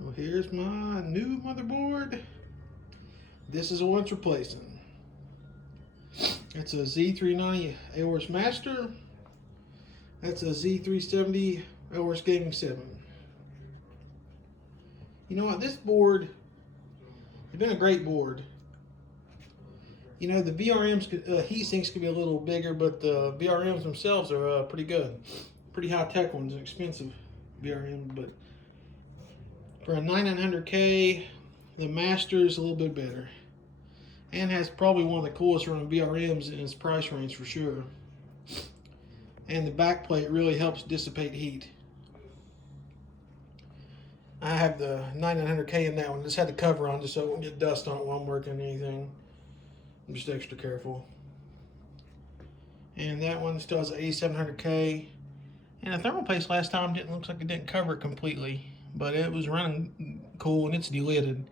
Well, here's my new motherboard. This is what it's replacing. It's a Z390 Aorus Master. That's a Z370 Aorus Gaming 7. You know what? This board has been a great board. You know, the VRMs, heat sinks could be a little bigger, but the VRMs themselves are pretty good. Pretty high tech ones, expensive VRMs, but for a 9900K, the Master is a little bit better. And has probably one of the coolest running VRMs in its price range for sure. And the backplate really helps dissipate heat. I have the 9900K in that one. Just had the cover on just so it won't get dust on it while I'm working anything. I'm just extra careful. And that one still has an 8700K. And the thermal paste last time looks like it didn't cover it completely, but it was running cool and it's delidded.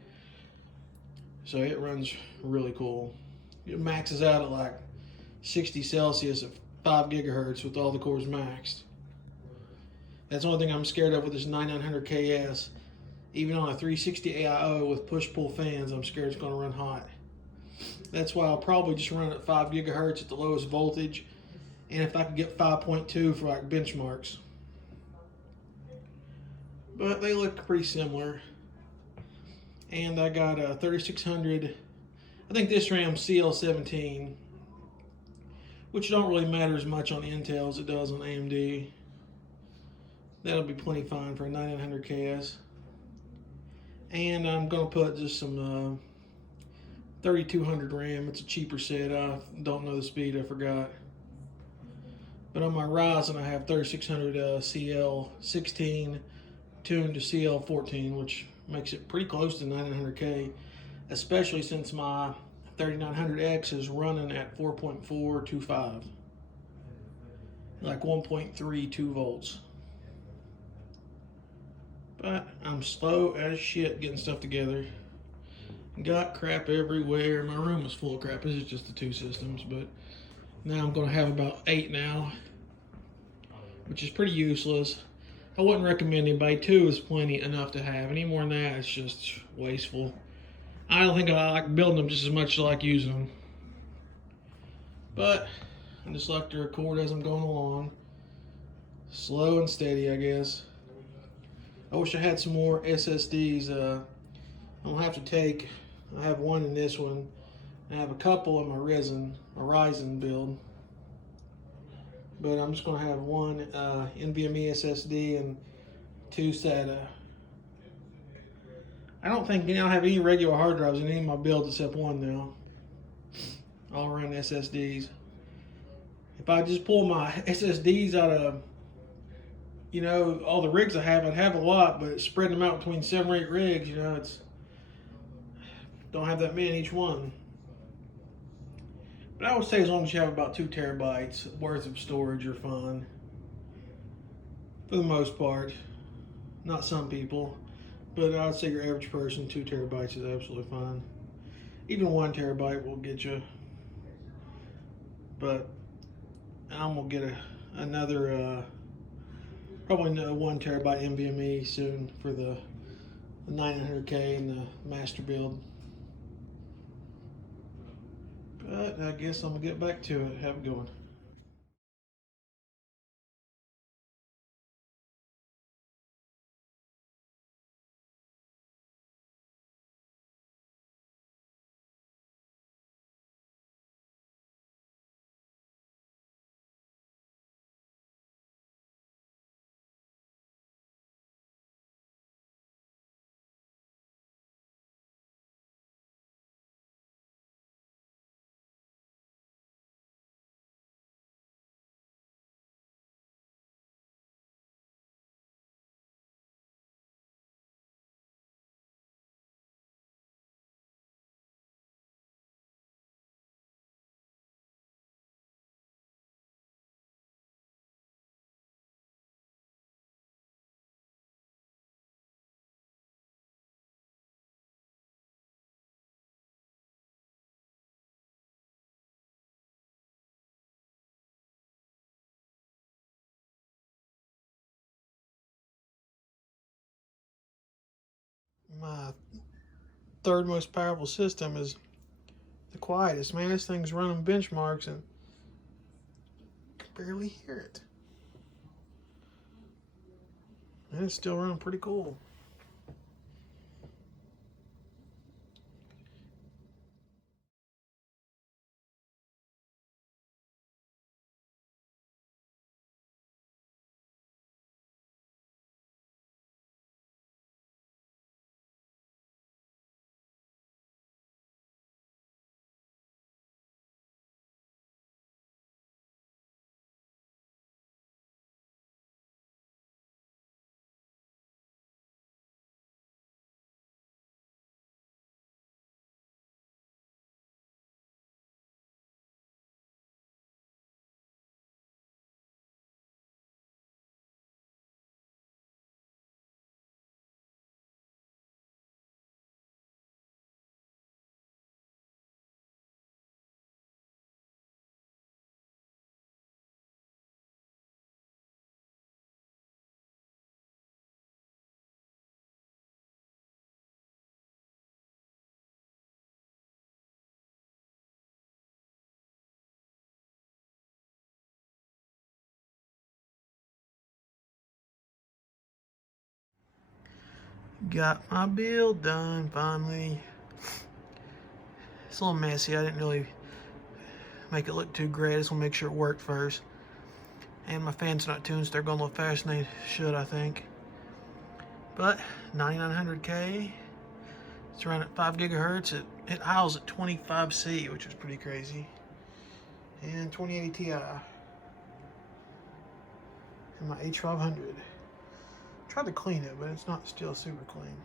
So it runs really cool. It maxes out at like 60 Celsius at 5 gigahertz with all the cores maxed. That's the only thing I'm scared of with this 9900KS. Even on a 360 AIO with push-pull fans, I'm scared it's going to run hot. That's why I'll probably just run at 5 gigahertz at the lowest voltage, and if I could get 5.2 for like benchmarks. But they look pretty similar. And I got a 3600, I think this RAM's CL17, which don't really matter as much on Intel as it does on AMD. That'll be plenty fine for a 9900KS. And I'm going to put just some 3200 RAM. It's a cheaper set. I don't know the speed, I forgot. But on my Ryzen, I have 3600 CL16 tuned to CL14, which makes it pretty close to 9900K, especially since my 3900X is running at 4.425, like 1.32 volts. But I'm slow as shit getting stuff together. Got crap everywhere. My room is full of crap. This is just the two systems, but now I'm going to have about 8 now, which is pretty useless. I wouldn't recommend anybody. 2 is plenty enough to have. Any more than that, it's just wasteful. I don't think I like building them just as much as I like using them. But I just like to record as I'm going along. Slow and steady, I guess. I wish I had some more SSDs. I'll have to take, I have one in this one. I have a couple in my Ryzen build. But I'm just going to have one NVMe SSD and 2 SATA. I don't think I have any regular hard drives in any of my builds except one now. All run SSDs. If I just pull my SSDs out of, you know, all the rigs I have, I'd have a lot, but spreading them out between 7 or 8 rigs, you know, it's don't have that many each one. But I would say as long as you have about 2 terabytes worth of storage, you're fine. For the most part. Not some people. But I'd say your average person, 2 terabytes is absolutely fine. Even 1 terabyte will get you. But I'm going to get another, probably a 1 terabyte NVMe soon for the 900K and the master build. But I guess I'm going to get back to it. Have a good one. My third most powerful system is the quietest. Man, this thing's running benchmarks and I can barely hear it. And it's still running pretty cool. Got my build done finally. It's a little messy. I didn't really make it look too great. I just want to make sure it worked first. And my fans not tuned, so they're going a little faster than they should, I think. But 9900K, it's running at 5 gigahertz. It idles at 25C, which is pretty crazy. And 2080 Ti. And my H500. Tried to clean it, but it's not still super clean.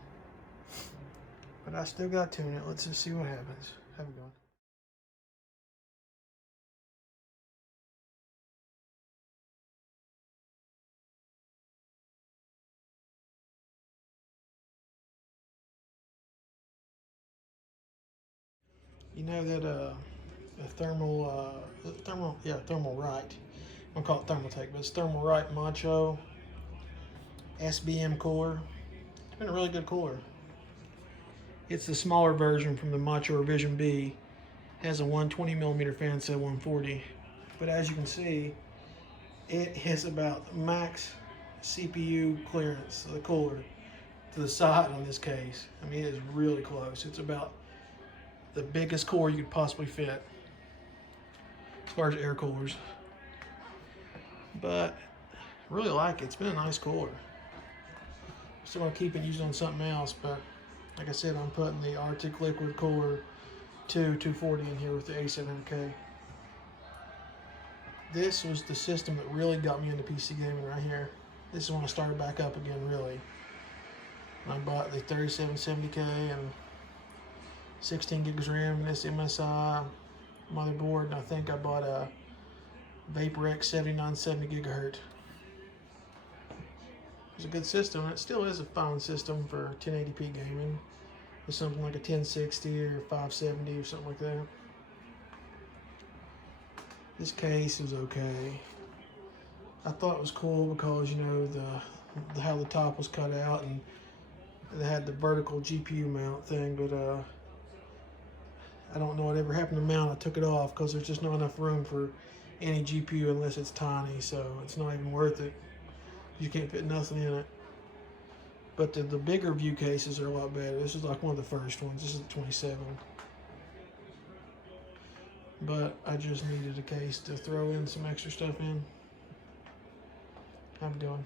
But I still got to tune it. Let's just see what happens. Have a good one. You know that the thermal right. I'm gonna call it Thermaltake, but it's Thermal Right Macho SBM cooler. It's been a really good cooler. It's the smaller version from the Macho Revision B. It has a 120mm fan instead of 140. But as you can see, it has about max CPU clearance of the cooler to the side on this case. I mean, it is really close. It's about the biggest cooler you could possibly fit as far as air coolers. But I really like it. It's been a nice cooler. Still gonna keep it used on something else, but like I said, I'm putting the Arctic Liquid Cooler 240 in here with the A700K. This was the system that really got me into PC gaming right here. This is when I started back up again, really. I bought the 3770K and 16 gigs RAM and this MSI motherboard, and I think I bought a VaporX 7970 gigahertz. It's a good system. It still is a fine system for 1080p gaming. With something like a 1060 or 570 or something like that. This case is okay. I thought it was cool because, you know, how the top was cut out and it had the vertical GPU mount thing, but I don't know what ever happened to the mount. I took it off because there's just not enough room for any GPU unless it's tiny, so it's not even worth it. You can't fit nothing in it. But the bigger view cases are a lot better. This is like one of the first ones. This is the 27. But I just needed a case to throw in some extra stuff in. Have a good one.